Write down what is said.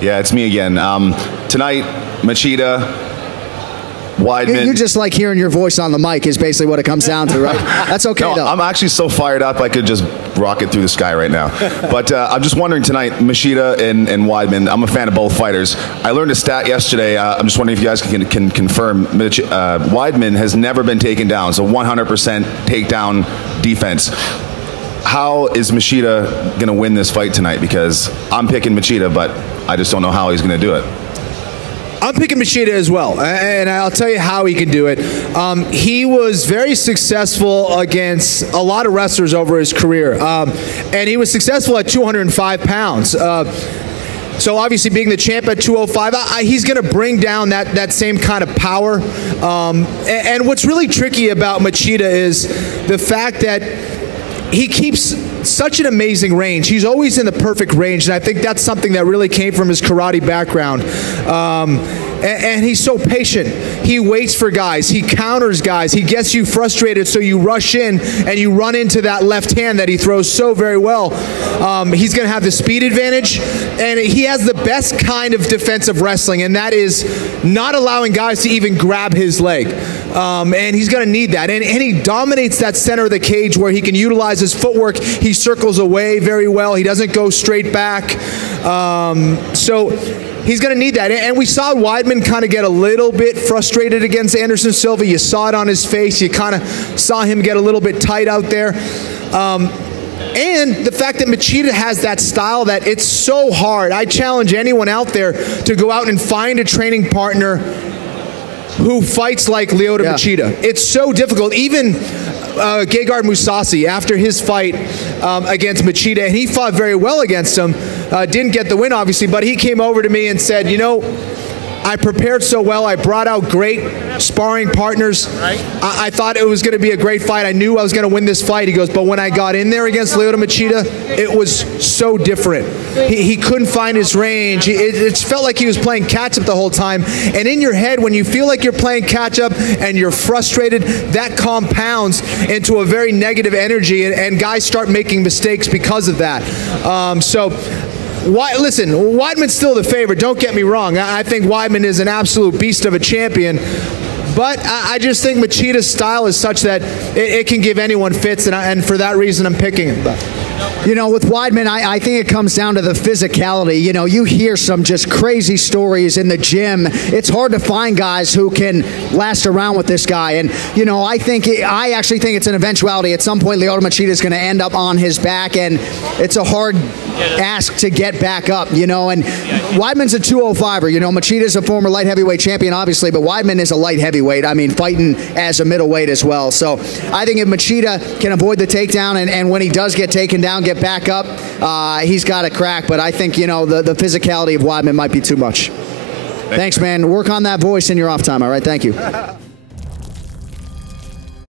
Yeah, it's me again. Tonight, Machida, Weidman. You just like hearing your voice on the mic is basically what it comes down to, right? That's okay, no, though. I'm actually so fired up I could just rocket through the sky right now. But I'm just wondering tonight, Machida and Weidman, I'm a fan of both fighters. I learned a stat yesterday. I'm just wondering if you guys can confirm. Weidman has never been taken down, so 100% takedown defense. How is Machida going to win this fight tonight? Because I'm picking Machida, but I just don't know how he's going to do it. I'm picking Machida as well, and I'll tell you how he can do it. He was very successful against a lot of wrestlers over his career, and he was successful at 205 pounds. So obviously being the champ at 205, he's going to bring down that same kind of power. And what's really tricky about Machida is the fact that he keeps such an amazing range. He's always in the perfect range, and I think that's something that really came from his karate background. And he's so patient. He waits for guys. He counters guys. He gets you frustrated, so you rush in and you run into that left hand that he throws so very well. He's going to have the speed advantage, and he has the best kind of defensive wrestling, and that is not allowing guys to even grab his leg. And he's going to need that. And he dominates that center of the cage where he can utilize his footwork. He circles away very well. He doesn't go straight back. So he's going to need that. And we saw Weidman kind of get a little bit frustrated against Anderson Silva. You saw it on his face. You kind of saw him get a little bit tight out there. And the fact that Machida has that style that it's so hard. I challenge anyone out there to go out and find a training partner who fights like Lyoto Machida. It's so difficult. Even Gegard Mousasi, after his fight against Machida, and he fought very well against him, didn't get the win, obviously, but he came over to me and said, you know, I prepared so well. I brought out great sparring partners. I thought it was going to be a great fight. I knew I was going to win this fight. He goes, but when I got in there against Lyoto Machida, it was so different. He couldn't find his range. It felt like he was playing catch-up the whole time. And in your head, when you feel like you're playing catch-up and you're frustrated, that compounds into a very negative energy, and guys start making mistakes because of that. Listen, Weidman's still the favorite. Don't get me wrong. I think Weidman is an absolute beast of a champion. But I just think Machida's style is such that it can give anyone fits, and for that reason, I'm picking him. You know, with Weidman, I think it comes down to the physicality. You know, you hear some just crazy stories in the gym. It's hard to find guys who can last around with this guy. And, you know, I actually think it's an eventuality. At some point, Lyoto Machida is going to end up on his back, and it's a hard ask to get back up, you know. And Weidman's a 205er. You know, Machida's a former light heavyweight champion, obviously, but Weidman is a light heavyweight. I mean, fighting as a middleweight as well. So I think if Machida can avoid the takedown, and when he does get taken down, get back up, he's got a crack. But I think, you know, the physicality of Weidman might be too much. Thanks, man. Work on that voice in your off time, all right? Thank you.